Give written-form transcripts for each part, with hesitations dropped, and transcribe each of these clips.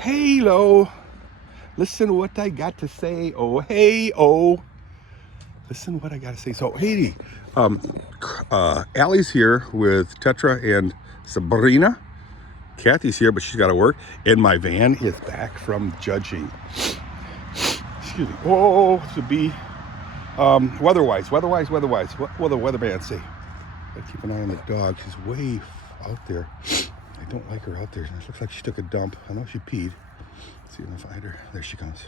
Halo. Listen what I got to say. Oh, hey, oh. Listen what I got to say. So, hey, Allie's here with Tetra and Sabrina. Kathy's here, but she's got to work. And my van is back from judging. Excuse me. Oh, this would be weather-wise. What will the weatherman say? Gotta keep an eye on the dog. She's way out there. I don't like her out there. It looks like she took a dump. I know she peed. Let's see if I can find her. There she comes.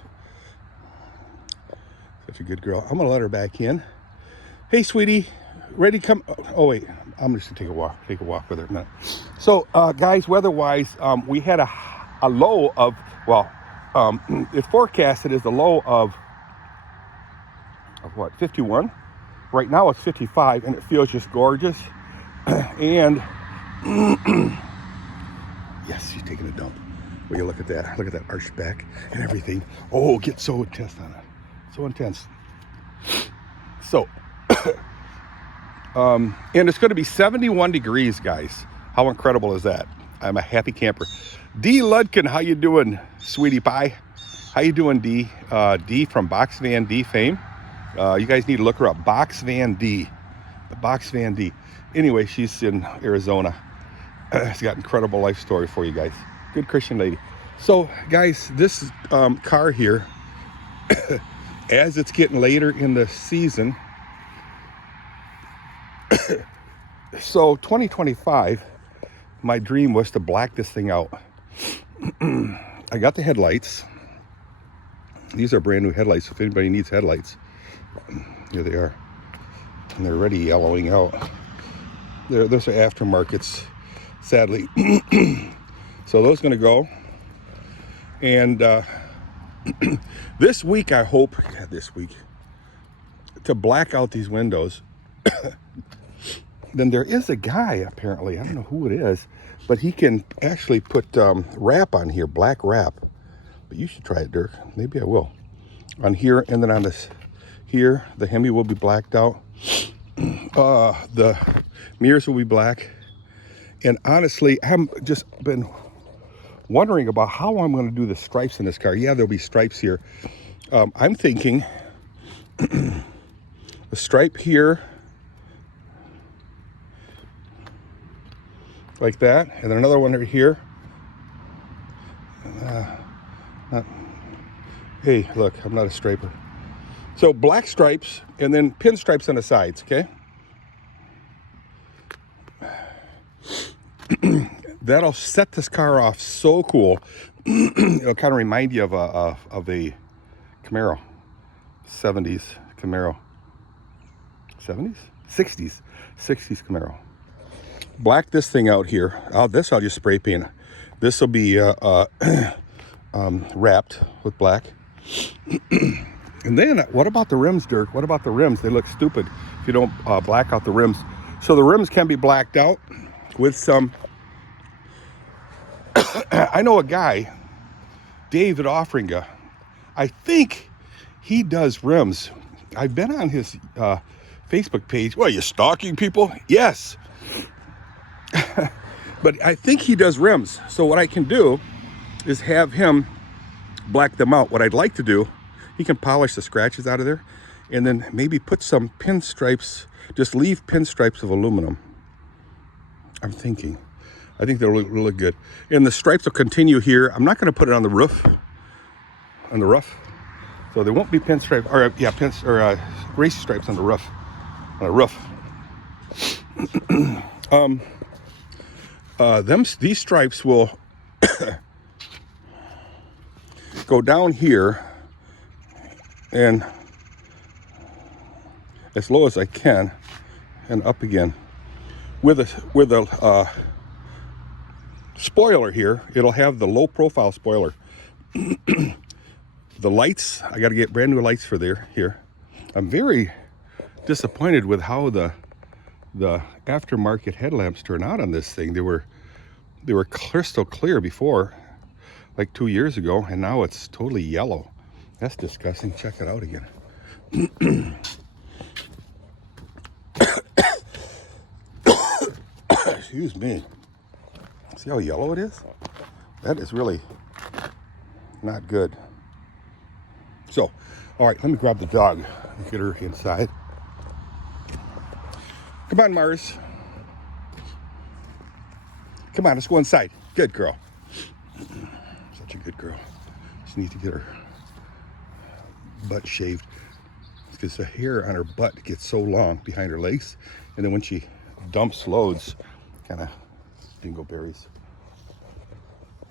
Such a good girl. I'm gonna let her back in. Hey, sweetie, ready to come? Oh wait, I'm just gonna take a walk with her a minute. So, guys, weather-wise, we had a low of, well, it's forecasted as a low of what, 51. Right now it's 55, and it feels just gorgeous. And yes, she's taking a dump. Will you look at that? Look at that arched back and everything. Oh, it gets so intense on it. So intense. So, and it's going to be 71 degrees, guys. How incredible is that? I'm a happy camper. D. Ludkin, how you doing, sweetie pie? How you doing, D? D from Box Van D fame. You guys need to look her up. Box Van D. The Box Van D. Anyway, she's in Arizona. She's got an incredible life story for you guys. Good Christian lady. So, guys, this car here, as it's getting later in the season, so 2025, my dream was to black this thing out. I got the headlights. These are brand new headlights. If anybody needs headlights, here they are. And they're already yellowing out. Those are aftermarkets, sadly. So those are going to go. And this week, I hope, to black out these windows. Then there is a guy, apparently, I don't know who it is, but he can actually put wrap on here, black wrap. But you should try it, Dirk. Maybe I will. On here, and then on this here, the Hemi will be blacked out. The mirrors will be black. And honestly, I've just been wondering about how I'm going to do the stripes in this car. Yeah, there'll be stripes here. I'm thinking a stripe here, like that, and then another one right here. Hey, look, I'm not a striper. So black stripes, and then pinstripes on the sides, okay? That'll set this car off so cool. It'll kind of remind you of a Camaro, 70s Camaro, 70s, 60s Camaro. Black this thing out here. I'll just spray paint. This will be wrapped with black. And then, what about the rims, Dirk? What about the rims? They look stupid if you don't black out the rims. So the rims can be blacked out with some. I know a guy, David Offringa. I think he does rims. I've been on his Facebook page. What, are you stalking people? Yes. But I think he does rims. So what I can do is have him black them out. What I'd like to do, he can polish the scratches out of there, and then maybe put some pinstripes, just leave pinstripes of aluminum. I'm thinking. I think they'll look really good. And the stripes will continue here. I'm not going to put it on the roof. So there won't be pinstripes, or yeah, race stripes on the roof. These stripes will go down here and as low as I can and up again with a spoiler here. It'll have the low profile spoiler. The lights, I got to get brand new lights for here. I'm very disappointed with how the aftermarket headlamps turn out on this thing. They were crystal clear before, like 2 years ago, and now it's totally yellow. That's disgusting. Check it out again. Excuse me. See how yellow it is? That is really Not good. So, all right, let me grab the dog and get her inside. Come on, Mars. Come on, let's go inside. Good girl. Such a good girl. Just need to get her butt shaved because the hair on her butt gets so long behind her legs, and then when she dumps loads, kind of dingleberries.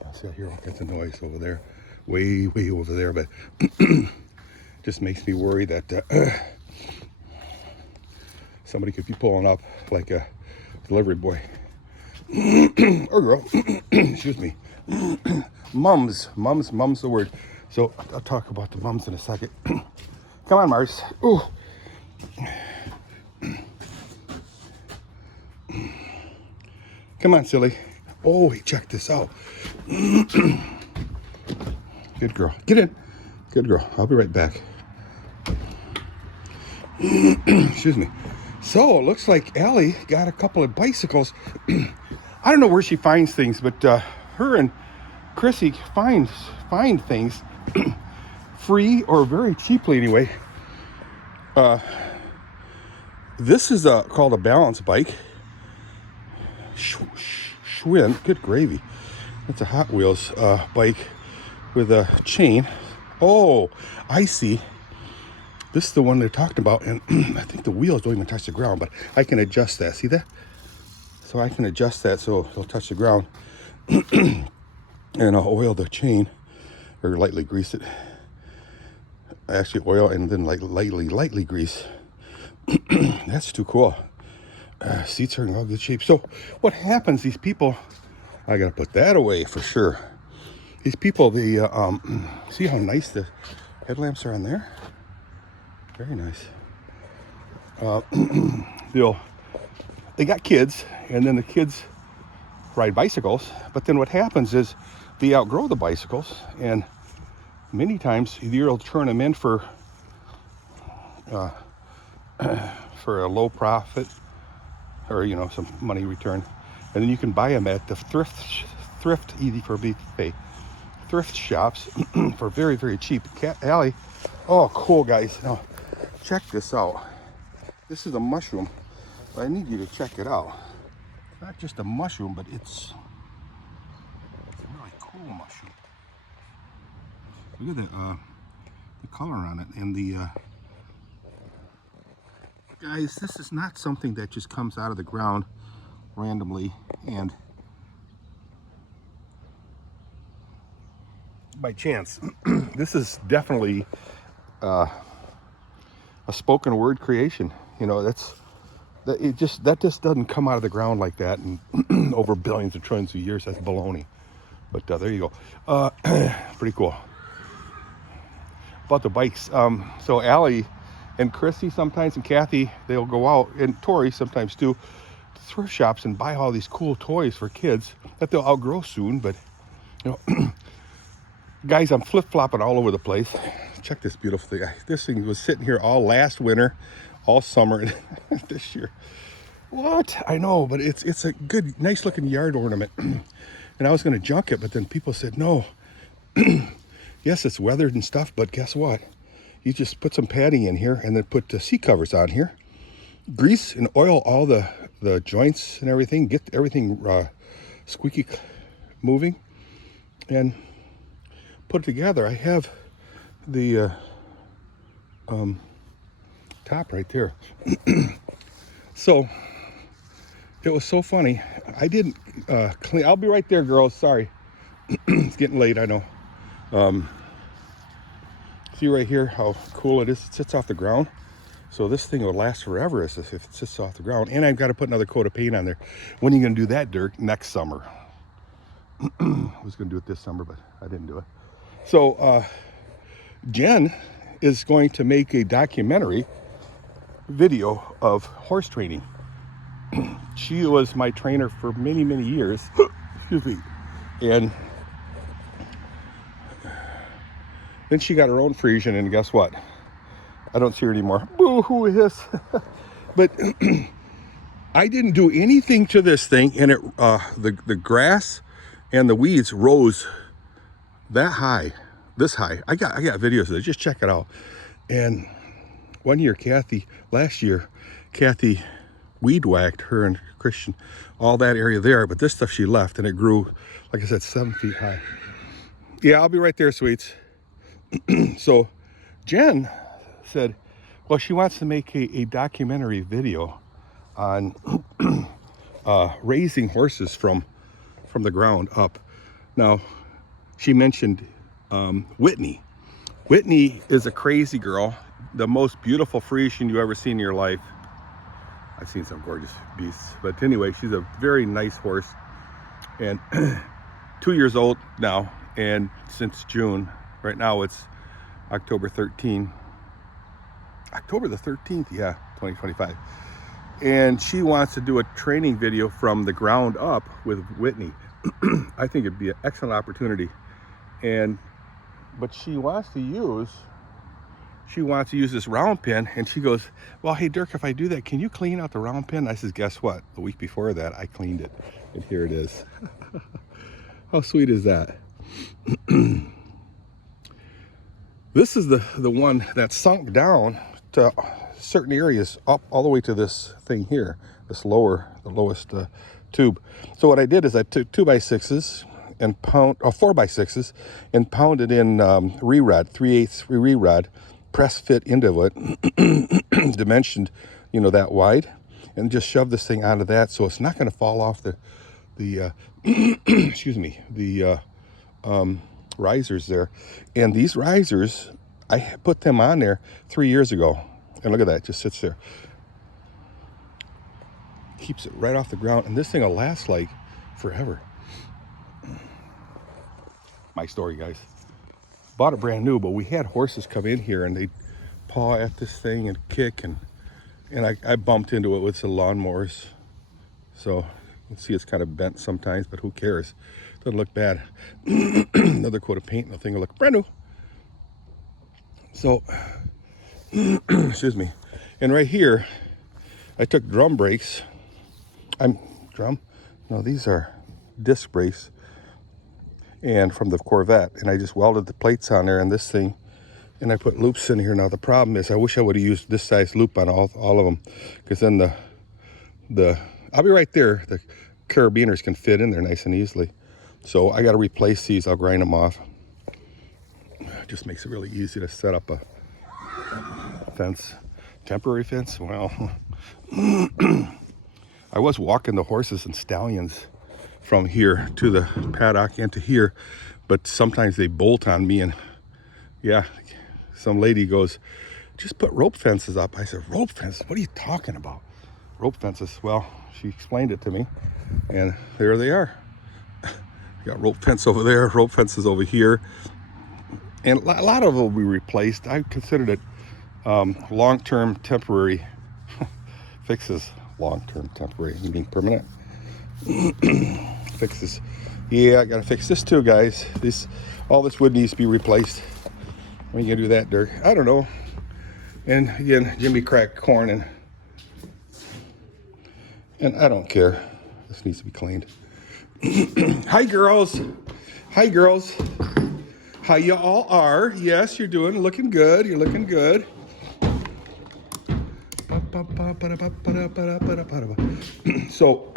I see I hear all kinds of noise over there, way over there, but just makes me worry that somebody could be pulling up like a delivery boy or girl. Excuse me. Mums the word. So I'll talk about the mums in a second. Come on, Mars. Ooh. Come on, silly. Oh, check this out. Good girl. Get in. Good girl. I'll be right back. Excuse me. So it looks like Allie got a couple of bicycles. I don't know where she finds things, but her and Chrissy find things free or very cheaply anyway. This is called a balance bike. Schwinn, good gravy. That's a Hot Wheels bike with a chain. Oh, I see. This is the one they're talking about, and I think the wheels don't even touch the ground, but I can adjust that. See that? So I can adjust that so it'll touch the ground. And I'll oil the chain, or lightly grease it. Actually oil and then like lightly grease. That's too cool. Seats are in all good shape. So what happens, these people, I gotta put that away for sure. These people, they see how nice the headlamps are on there? Very nice. They got kids, and then the kids ride bicycles, but then what happens is they outgrow the bicycles, and many times you'll turn them in for a low profit, or some money return, and then you can buy them at the thrift easy for me to pay thrift shops for very cheap. Cat Alley. Oh, cool, guys. Now check this out. This is a mushroom, but I need you to check it out. Not just a mushroom, but it's a really cool mushroom. Look at the color on it, and the guys, this is not something that just comes out of the ground randomly and by chance. This is definitely a spoken word creation. That just doesn't come out of the ground like that and over billions of trillions of years. That's baloney. But there you go. Pretty cool. About the bikes. So Allie and Chrissy sometimes, and Kathy, they'll go out, and Tori sometimes too, to thrift shops and buy all these cool toys for kids that they'll outgrow soon. But guys, I'm flip-flopping all over the place. Check this beautiful thing. This thing was sitting here all last winter, all summer, and this year. What? I know, but it's a good, nice looking yard ornament. And I was going to junk it, but then people said, no. Yes, it's weathered and stuff, but guess what? You just put some padding in here and then put the seat covers on here. Grease and oil all the joints and everything. Get everything squeaky moving. And put it together. I have the top right there. So it was so funny. I didn't clean. I'll be right there, girls. Sorry. It's getting late, I know. See right here how cool it is. It sits off the ground. So this thing will last forever if it sits off the ground. And I've got to put another coat of paint on there. When are you going to do that, Dirk? Next summer. I was going to do it this summer, but I didn't do it. So Jen is going to make a documentary video of horse training. She was my trainer for many years. Excuse me. And then she got her own Frisian, and guess what? I don't see her anymore. Boo-hoo hiss. But I didn't do anything to this thing, and the grass and the weeds rose that high. this high. I got videos of it. Just check it out. And one year, last year, Kathy weed whacked her and Christian, all that area there. But this stuff she left, and it grew, like I said, 7 feet high. Yeah, I'll be right there, sweets. So Jen said, well, she wants to make a documentary video on raising horses from the ground up. Now, she mentioned Whitney. Whitney is a crazy girl, the most beautiful Friesian you ever seen in your life. I've seen some gorgeous beasts, but anyway, she's a very nice horse, and 2 years old now, and since June. Right now it's October the 13th, yeah, 2025. And she wants to do a training video from the ground up with Whitney. I think it'd be an excellent opportunity. But she wants to use this round pen, and she goes, well, hey Dirk, if I do that, can you clean out the round pen? I says, guess what? The week before that, I cleaned it, and here it is. How sweet is that? This is the one that sunk down to certain areas, up all the way to this thing here, the lowest tube. So what I did is I took 2x6s and 4x6s and pounded in re-rod, 3/8 re-rod, press fit into it, dimensioned, that wide, and just shove this thing onto that, so it's not going to fall off the excuse me, the risers there. And these risers, I put them on there 3 years ago, and look at that, it just sits there, keeps it right off the ground, and this thing will last like forever. My story, guys. Bought it brand new, but we had horses come in here and they'd paw at this thing and kick, and I bumped into it with some lawnmowers. So let's see, it's kind of bent sometimes, but who cares? Doesn't look bad. Another coat of paint and the thing will look brand new. So excuse me. And right here I took drum brakes. These are disc brakes, and from the Corvette, and I just welded the plates on there and this thing, and I put loops in here. Now the problem is, I wish I would have used this size loop on all of them, because then the I'll be right there, the carabiners can fit in there nice and easily. So I got to replace these. I'll grind them off. It just makes it really easy to set up a fence, temporary fence. Well, I was walking the horses and stallions from here to the paddock and to here, but sometimes they bolt on me, and yeah, some lady goes, just put rope fences up. I said, rope fences? What are you talking about? Rope fences? Well, she explained it to me, and there they are. You got rope fence over there, rope fences over here, and a lot of them will be replaced. I considered it long-term temporary fixes. Long-term temporary, you mean permanent? Fixes. Yeah, I gotta fix this too, guys. All this wood needs to be replaced. When are you gonna do that, Dirk? I don't know. And again, Jimmy cracked corn, and I don't care. This needs to be cleaned. Hi, girls. Hi, girls. How you all are? Yes, you're looking good. You're looking good. So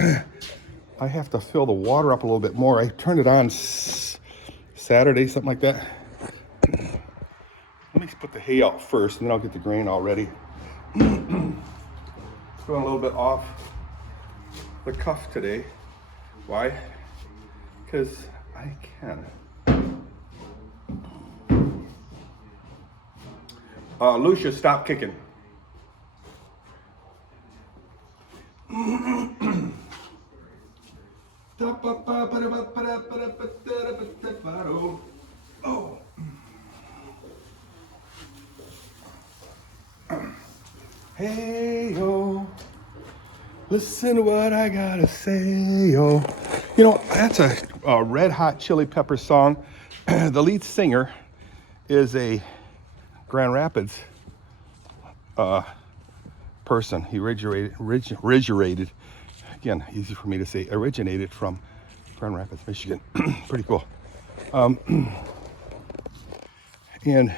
I have to fill the water up a little bit more. I turned it on Saturday, something like that. Let me put the hay out first, and then I'll get the grain all ready. Going a little bit off the cuff today. Why? Because I can. Lucia, stop kicking. Oh. Hey yo, listen to what I gotta say yo. That's a Red Hot Chili Pepper song. The lead singer is a Grand Rapids person. He originated, again, easy for me to say, originated from Grand Rapids, Michigan. Pretty cool. And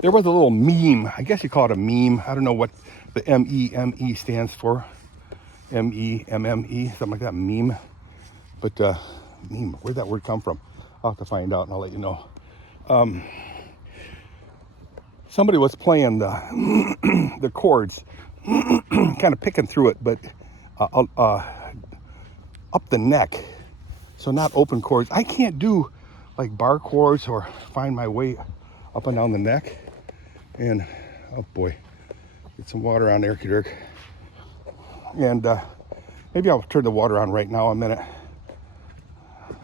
there was a little meme. I guess you call it a meme. I don't know what the M-E-M-E stands for. M-E-M-M-E, something like that, meme. But meme, where'd that word come from? I'll have to find out and I'll let you know. Somebody was playing the chords, kind of picking through it, but up the neck. So not open chords. I can't do like bar chords or find my way up and down the neck. And oh boy, get some water on there, Dirk. And maybe I'll turn the water on right now a minute.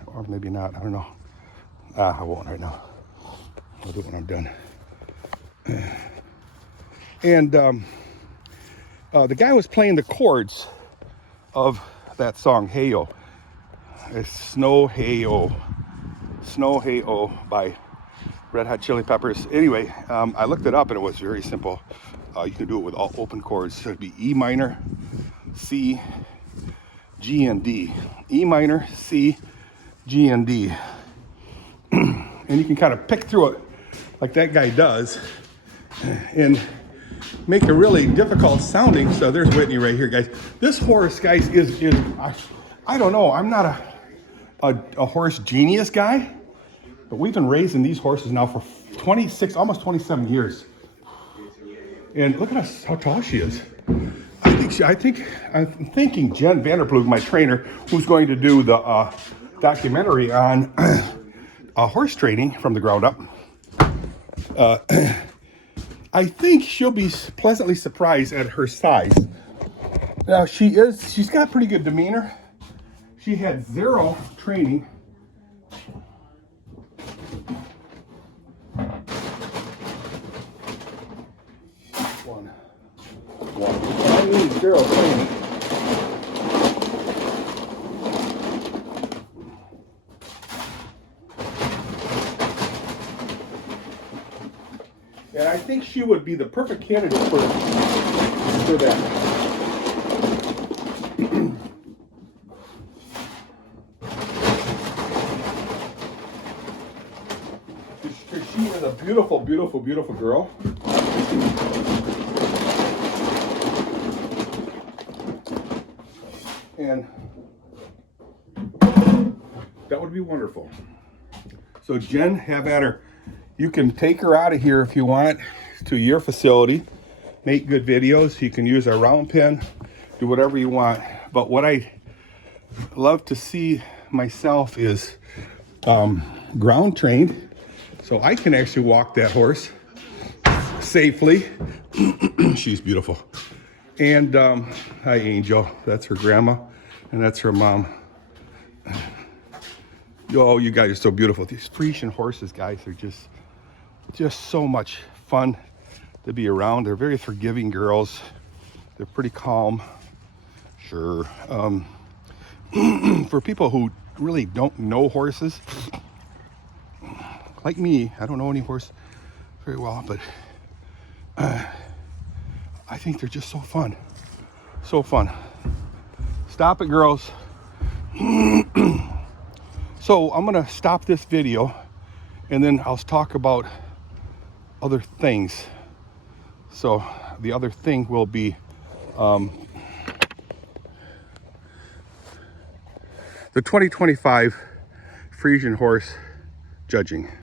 Or maybe not, I don't know. I won't right now. I'll do it when I'm done. And the guy was playing the chords of that song, Hey-O. It's Snow Hey-O. Snow Hey-O by Red Hot Chili Peppers. Anyway, I looked it up and it was very simple. You can do it with all open chords. So it'd be E minor, C, G, and D. E minor, C, G, and D. And you can kind of pick through it like that guy does and make it really difficult sounding. So there's Whitney right here, guys. This horse, guys, is I don't know. I'm not a horse genius guy, but we've been raising these horses now for 26, almost 27 years. And look at how tall she is. I'm thinking Jen Vanderploeg, my trainer, who's going to do the documentary on horse training from the ground up. I think she'll be pleasantly surprised at her size. Now she's got pretty good demeanor. She had zero training. I need zero training. And I think she would be the perfect candidate for that. She is a beautiful, beautiful, beautiful girl. And that would be wonderful. So Jen, have at her. You can take her out of here if you want to your facility, make good videos. You can use a round pen, do whatever you want. But what I love to see myself is ground trained, so I can actually walk that horse safely. She's beautiful. And hi, Angel. That's her grandma, and that's her mom. Oh, you guys are so beautiful. These Frisian horses, guys, are just so much fun to be around. They're very forgiving girls. They're pretty calm. Sure. For people who really don't know horses, like me, I don't know any horse very well, but I think they're just so fun. So fun. Stop it, girls. So I'm gonna stop this video and then I'll talk about other things. So the other thing will be the 2025 Frisian horse judging.